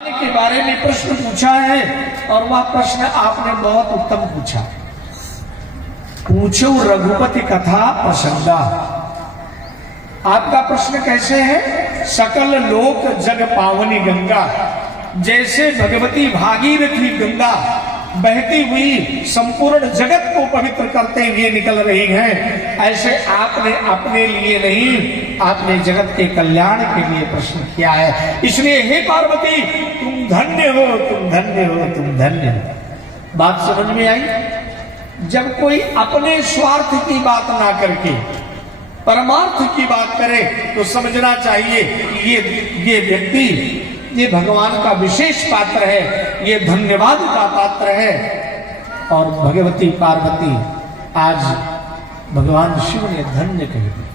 के बारे में प्रश्न पूछा है और वह प्रश्न आपने बहुत उत्तम पूछा। पूछो रघुपति कथा प्रसंगा। आपका प्रश्न कैसे है? सकल लोक जग पावनी गंगा, जैसे भगवती भागीरथी गंगा बहती हुई संपूर्ण जगत को पवित्र करते हुए निकल रही हैं, ऐसे आपने अपने लिए नहीं, आपने जगत के कल्याण के लिए प्रश्न किया है। इसलिए हे पार्वती, तुम धन्य हो, तुम धन्य हो, तुम धन्य हो। बात समझ में आई? जब कोई अपने स्वार्थ की बात ना करके परमार्थ की बात करे तो समझना चाहिए कि ये व्यक्ति, ये भगवान का विशेष पात्र है, ये धन्यवाद का पात्र है। और भगवती पार्वती आज भगवान शिव ने धन्य कह दिया।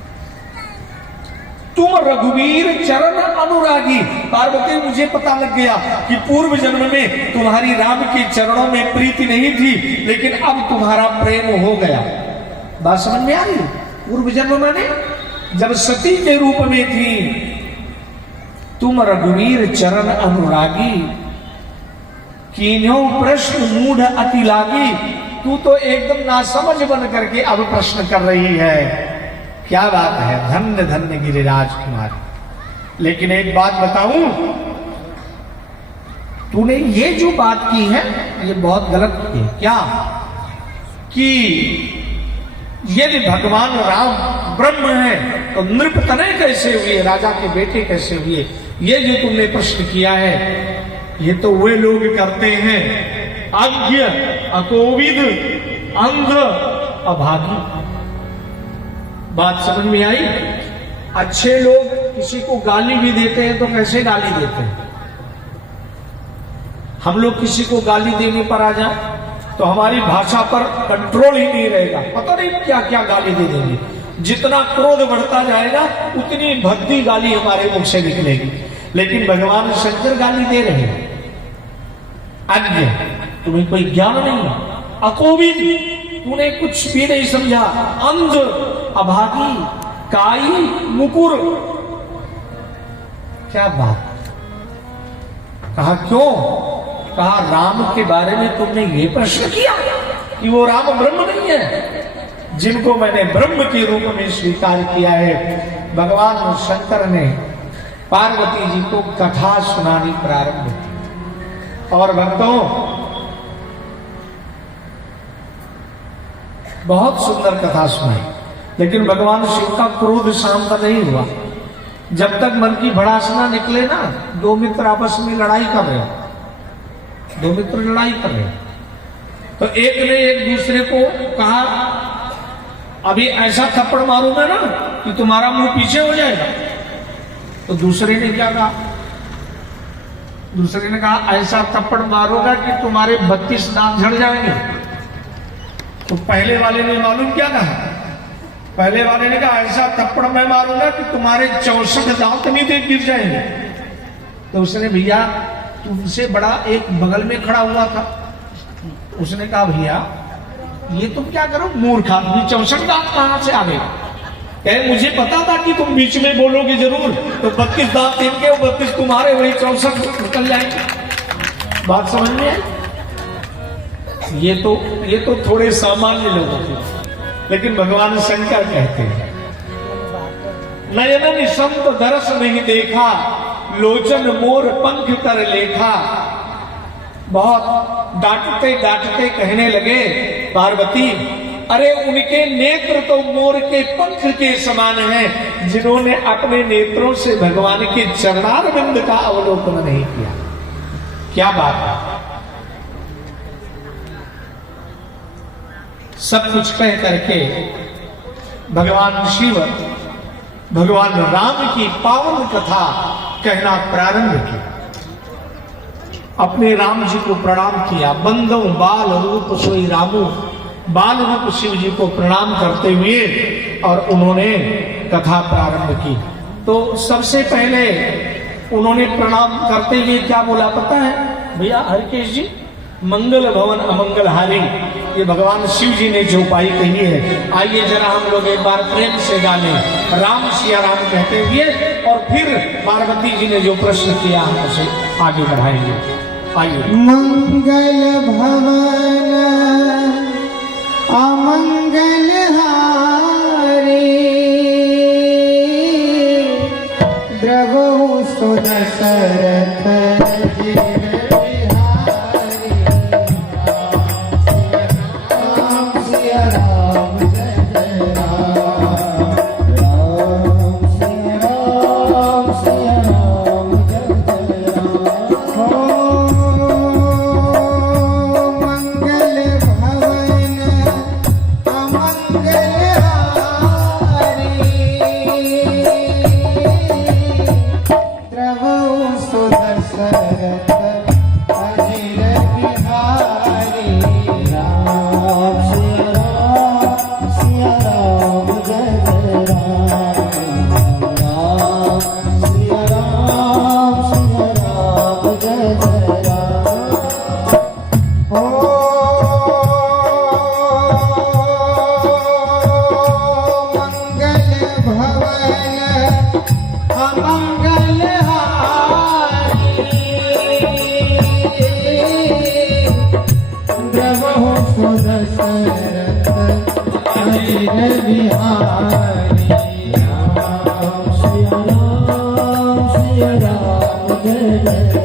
तुम रघुवीर चरण अनुरागी। पार्वती, मुझे पता लग गया कि पूर्व जन्म में तुम्हारी राम के चरणों में प्रीति नहीं थी, लेकिन अब तुम्हारा प्रेम हो गया। बात समझ में आ रही? पूर्व जन्म माने जब सती के रूप में थी। तुम रघुवीर चरण अनुरागी, कीन्हो प्रश्न मूढ़ अति लागी। तू तो एकदम नासमझ बन करके अब प्रश्न कर रही है। क्या बात है, धन्य धन्य गिरिराज कुमारी। लेकिन एक बात बताऊं, तूने ये जो बात की है ये बहुत गलत की है। क्या? कि यदि भगवान राम ब्रह्म है तो नृप तनय कैसे हुए, राजा के बेटे कैसे हुए? ये जो तुमने प्रश्न किया है ये तो वे लोग करते हैं अज्ञ, अकोविद, अंध, अभागी। बात समझ में आई? अच्छे लोग किसी को गाली भी देते हैं तो कैसे गाली देते हैं? हम लोग किसी को गाली देने पर आ जाए तो हमारी भाषा पर कंट्रोल ही नहीं रहेगा, पता नहीं क्या क्या गाली दे देंगे। जितना क्रोध बढ़ता जाएगा उतनी भद्दी गाली हमारे मुख से निकलेगी। लेकिन भगवान शंकर गाली दे रहे हैं अज्ञ, तुम्हें कोई ज्ञान नहीं, अकोविद, तूने कुछ भी नहीं समझा, अंध, अभागी, काई, मुकुर। क्या बात? कहा क्यों? कहा राम के बारे में तुमने ये प्रश्न किया कि वो राम ब्रह्म नहीं है, जिनको मैंने ब्रह्म के रूप में स्वीकार किया है। भगवान शंकर ने पार्वती जी को कथा सुनानी प्रारंभ की। और भक्तों, बहुत सुंदर कथा सुनाई, लेकिन भगवान शिव का क्रोध शांत नहीं हुआ। जब तक मन की भड़ास ना निकले ना, दो मित्र आपस में लड़ाई कर रहे, दो मित्र लड़ाई कर रहे, तो एक ने एक दूसरे को कहा अभी ऐसा थप्पड़ मारूंगा ना कि तुम्हारा मुंह पीछे हो जाएगा। तो दूसरे ने क्या कहा? दूसरे ने कहा ऐसा थप्पड़ मारूंगा कि तुम्हारे 32 दांत झड़ जाएंगे। तो पहले वाले ने मालूम क्या कहा? पहले वाले ने कहा ऐसा थप्पड़ मैं मारूंगा कि तुम्हारे 64 दांत नीचे गिर जाएंगे। तो उसने, भैया तुमसे बड़ा एक बगल में खड़ा हुआ था, उसने कहा भैया ये तुम क्या करो, मूर्ख आदमी, 64 दांत कहां से आ गए? कहे मुझे पता था कि तुम बीच में बोलोगे जरूर, तो 32 दांत इनके और 32 तुम्हारे, वही 64 निकल जाएंगे। बात समझ में है? ये तो थोड़े सामान्य लोगों के, लेकिन भगवान शंकर कहते हैं नयन निशंत दरस नहीं देखा, लोचन मोर पंख कर लेखा। बहुत डांटते डांटते कहने लगे पार्वती, अरे उनके नेत्र तो मोर के पंख के समान हैं, जिन्होंने अपने नेत्रों से भगवान के चरणारविंद का अवलोकन नहीं किया। क्या बात है? सब कुछ कह करके भगवान शिव भगवान राम की पावन कथा कहना प्रारंभ की। अपने राम जी को प्रणाम किया। बंदो बाल रूप सोई रामू, बाल रूप शिव जी को प्रणाम करते हुए और उन्होंने कथा प्रारंभ की। तो सबसे पहले उन्होंने प्रणाम करते हुए क्या बोला पता है भैया? हरकेश जी, मंगल भवन अमंगल हारी, ये भगवान शिव जी ने जो उपाय कही है, आइए जरा हम लोग एक बार प्रेम से गाने। राम सिया राम कहते हुए और फिर पार्वती जी ने जो प्रश्न किया हम उसे आगे बढ़ाएंगे। आइए। मंगल भवन अमंगल हारी द्रवहु सुदशरथ जिर बिहारी। राम सिया राम जय जय राम। राम सिया राम जय जय राम। मंगल भवन अमंगल हारी द्रवहु सुदशरथ अजिर बिहारी। राम सिया राम जय जय राम। राम सिया राम जय जय राम। ओ मंगल भवन अमंगल हारी द्रवहु सुदशरथ अजिर बिहारी। राम सिया राम जय जय